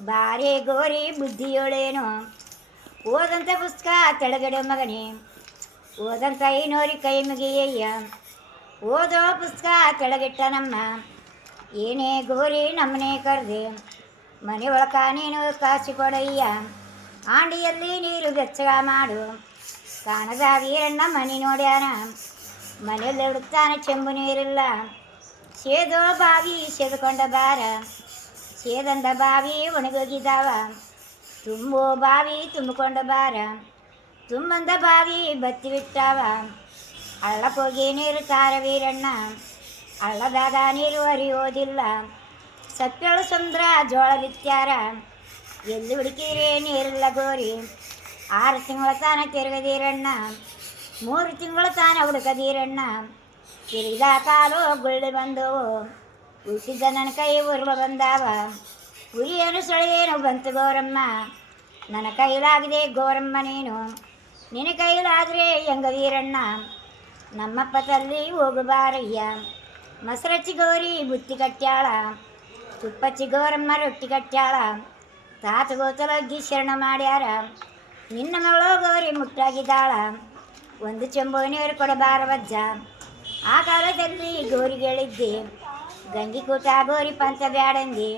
ಬಾರೆ ಗೋರಿ ಬುದ್ಧಿಯೋಳೇನು? ಓದಂತ ಪುಸ್ತಕ, ತೆಳಗಡೆ ಮಗನೇ. ಓದಂತ ಐನೋರಿ ಕೈ ಮುಗಿಯಯ್ಯ. ಓದೋ ಪುಸ್ತಕ, ತೆಳಗಿಟ್ಟ ನಮ್ಮ. ಏನೇ ಗೋರಿ ನಮ್ಮನೆ ಕರೆದೆ. ಮನೆ ಒಳಕ ನೀನು ಕಾಸಿ ಕೊಡಯ್ಯ. ಆಂಡಿಯಲ್ಲಿ ನೀರು ಬೆಚ್ಚಗ ಮಾಡು. ಕಾಣದ ವೀರಣ್ಣ ಮನೆ ನೋಡ್ಯಾನ. ಮನೆಯಲ್ಲಿ ಹುಡುಕ್ತಾನ ಚೆಂಬು ನೀರಿಲ್ಲ. ಸೇದೋ ಬಾವಿ, ಸೇದ್ಕೊಂಡ ಬಾರ ಸೇದಂದ ಬಾವಿ ಒಣಗೋಗಿದ್ದಾವ ತುಂಬೋ ಬಾವಿ ತುಂಬಿಕೊಂಡ ಬಾರ ತುಂಬಂದ ಬಾವಿ ಬತ್ತಿ ಬಿಟ್ಟಾವ ಹಳ್ಳಕ್ಕೋಗಿ ನೀರು ಕಾರ ವೀರಣ್ಣ ಹಳ್ಳದಾಗ ನೀರು ಹರಿಯೋದಿಲ್ಲ. ಸಪ್ಪೆಳು ಸುಂದ್ರ ಜೋಳ ಬಿತ್ಯಾರ ಎಲ್ಲಿ ಹುಡುಕಿದ್ರೆ ನೀರಿಲ್ಲ ಗೋರಿ. ಆರು ತಿಂಗಳ ತಾನ ತಿರುಗದೀರಣ್ಣ ಮೂರು ತಿಂಗಳ ತಾನ ಹುಡುಕದೀರಣ್ಣ. ತಿರುಗಿದ ಕಾಲು ಗುಳ್ಳಿ ಬಂದವು. ಉಳಿಸಿದ್ದ ನನ್ನ ಕೈ ಉರ್ವ ಬಂದಾವ. ಉರಿಯನು ಸೊಳೆಯೇನು ಬಂತು ಗೌರಮ್ಮ. ನನ್ನ ಕೈಲಾಗಿದೆ ಗೌರಮ್ಮ ನೀನು. ನಿನ್ನ ಕೈಲಾದರೆ ಹೆಂಗ ವೀರಣ್ಣ. ನಮ್ಮಪ್ಪ ತಲ್ಲಿ ಹೋಗಬಾರಯ್ಯ. ಮೊಸರಚ್ಚಿ ಗೌರಿ ಬುತ್ತಿ ಕಟ್ಟ್ಯಾಳ. ತುಪ್ಪಚ್ಚಿ ಗೌರಮ್ಮ ರೊಟ್ಟಿ ಕಟ್ಟ್ಯಾಳ. ತಾತ ಗೋತಲಗ್ಗಿ ಶರಣ ಮಾಡ್ಯಾರ. ನಿನ್ನ ಮಗಳು ಗೌರಿ ಮುಟ್ಟಾಗಿದ್ದಾಳ. ಒಂದು ಚೆಂಬೋನಿಯವರು ಕೊಡಬಾರವಜ್ಜ ಆ ಕಾಲದಲ್ಲಿ ಗೌರಿಗೆ ಹೇಳಿದ್ದೆ ಗಂಗಿ ಕೂಟ ಗೋರಿ ಪಂಚ ಬ್ಯಾಡಂದಿ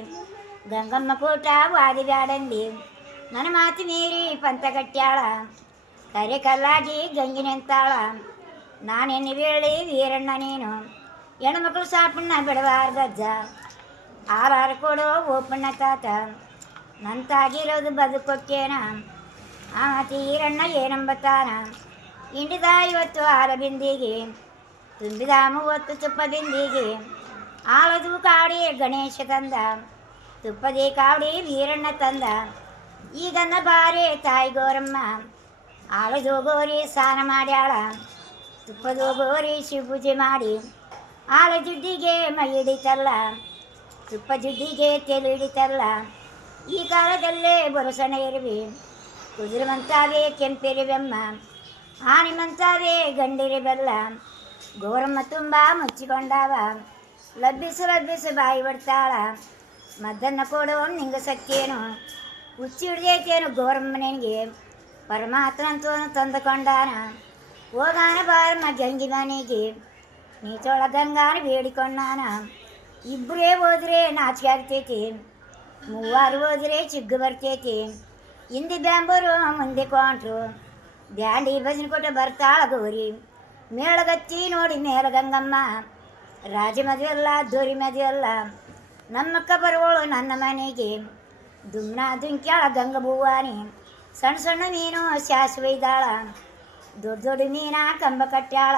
ಗಂಗಮ್ಮ ಕೂಟ ವಾದಿ ಬ್ಯಾಡಂದಿ ನನ್ನ ಮಾತು ಮೀರಿ ಪಂತ ಕಟ್ಟ್ಯಾಳ ಕರೆ ಕಲ್ಲಾಗಿ ಗಂಗಿ ನಿಂತಾಳ ನಾನೆನ್ನು ವೇಳಿ ವೀರಣ್ಣ ನೀನು ಹೆಣ್ಮಕ್ಳು ಸಾಪಣ್ಣ ಬಿಡಬಾರ್ದಜ್ಜ ಆರಾರು ಕೊಡೋ ಓಪಣ್ಣ ತಾತ ನಂತಾಗಿರೋದು ಬದುಕೊಟ್ಟೇನ ಆ ತೀರಣ್ಣ ಏನಂಬತ್ತಾನ ಹಿಂಡಿದ ಇವತ್ತು ಹಾಲ ಬಿಂದಿಗೆ ತುಂಬಿದ ಮೂವತ್ತು ತುಪ್ಪ ಬಿಂದಿಗೆ ಆಳದು ಕಾಡಿ ಗಣೇಶ ತಂದ, ತುಪ್ಪದಿ ಕಾವಡಿ ವೀರಣ್ಣ ತಂದ. ಈಗನ್ನ ಬಾರಿ ತಾಯಿ ಗೋರಮ್ಮ ಆಳದು ಗೋರಿ ಸ್ನಾನ ಮಾಡ್ಯಾಳ. ತುಪ್ಪದ ಗೋರಿ ಶಿವಪೂಜೆ ಮಾಡಿ, ಆಳ ಜುಡ್ಡಿಗೆ ಮೈ ಹಿಡಿತಲ್ಲ, ತುಪ್ಪ ಜುಡ್ಡಿಗೆ ತೆಲು ಹಿಡಿತಲ್ಲ. ಈ ಕಾಲದಲ್ಲೇ ಬರುಸಣ ಇರುವಿ ಕುದುರೆಮಂತಾವೇ ಕೆಂಪಿರುವೆಮ್ಮ ಆಣಿಮಂತಾವೇ ಗಂಡಿರಿ ಬೆಲ್ಲ ಗೋರಮ್ಮ ತುಂಬ ಮುಚ್ಚಿಕೊಂಡಾವ. ಲಬ್ಬಿಸು ಲಬ್ಬಿಸು ಬಾಯಿ ಬಡ್ತಾಳ ಮದ್ದನ್ನು ಕೊಡು ನಿಂಗ ಸಕ್ಕೇನು ಹುಚ್ಚಿ ಹಿಡ್ದೈತೇನು ಪರಮಾತ್ಮ ಅಂತೂ ತಂದುಕೊಂಡಾನ. ಹೋಗಾನ ಬಾರಮ್ಮ ಗಂಗಿ ಮನೆಗೆ. ನೀಚೊಳ ಗಂಗಾನ ಬೇಡಿಕೊಂಡಾನ. ಇಬ್ಬರೇ ಹೋದ್ರೆ ನಾಚಿಕೆ ಆಗ್ತೈತಿ. ಮೂವಾರು ಹೋದ್ರೆ ಚಿಗ್ಗು ಬರ್ತೈತಿ. ಹಿಂದೆ ಬ್ಯಾಂಬರು ಮುಂದೆ ಕೊಂಟ್ರು. ಬ್ಯಾಂಡಿ ಭಜನೆ ಕೊಟ್ಟು ಬರ್ತಾಳ ಗೌರಿ. ಮೇಳಗತ್ತಿ ನೋಡಿ ಮೇಲ ಗಂಗಮ್ಮ. ರಾಜ ಮದುವೆ ಅಲ್ಲ ದೋರಿ ಮದುವೆ ಅಲ್ಲ ನಮ್ಮಕ್ಕ ಬರುವಳು ನನ್ನ ಮನೆಗೆ. ದುಮ್ನ ದುಂಕ್ಯಾಳ ಗಂಗ ಭೂವಾನಿ ಸಣ್ಣ ಸಣ್ಣ ಮೀನು ಶಾಸ್ವೆ ಇದ್ದಾಳ. ದೊಡ್ಡ ದೊಡ್ಡ ಮೀನ ಕಂಬ ಕಟ್ಟ್ಯಾಳ.